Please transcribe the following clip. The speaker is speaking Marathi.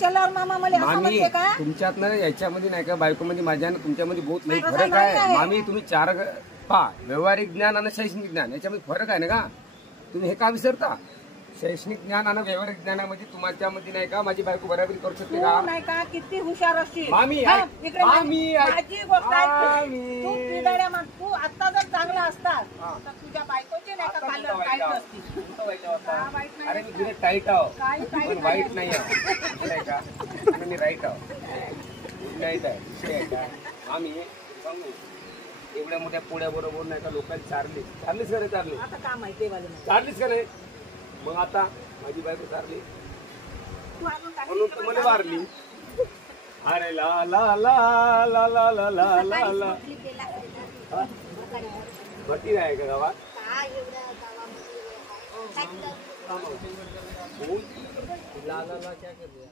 चलावर मामा मला असं मामी म्हणते का? तुमच्यात ना याच्यामध्ये नाही का बायकोमध्ये माझ्या ना तुमच्यामध्ये बहुत नाही असं फरक नाही आहे. आहे. मामी तुम्ही चार व्यवहारिक ज्ञान आणि शैक्षणिक ज्ञान याच्यामध्ये फरक आहे ना का? तुम्ही हे का विसरता? शैक्षणिक ज्ञान आणि व्यवहारिक ज्ञानामध्ये तुमच्यामध्ये नाही का माझी बायको बराबरी करू शकते तू का? नाही का किती हुशार असशील. मामी, हा, ऐक. इकडे मामी, ऐक. माझी गोष्ट ऐक. मामी. तू पिढ्या मग तू आता जर चांगला असतात हा. तर तुझ्या बायकोचे नाही का आता पालक कुठं काही वाईट आहो? नसतील. कुठं वाईट आहो आता? हा, वाईट नाही. अरे मी तुझे टाईट आहो काही टाईट पण वाईट नाही आहो नाही का? आणि मी राईट आहो नाईट आहे विषय आहे का? आम्ही सांगू एवढ्या मोठ्या पोळ्या बरोबर नाही का लोकांनी चारलीच का रे? चारली आता का माहिती मला नाही. चारलीच का नाही? मग आता माझी बायको चारली तू अजून काही म्हणून तू मला मारली. अरे ला ला ला ला ला ला ला ला ला भरती आहे का गावात? ला ला ला क्या कर दिया?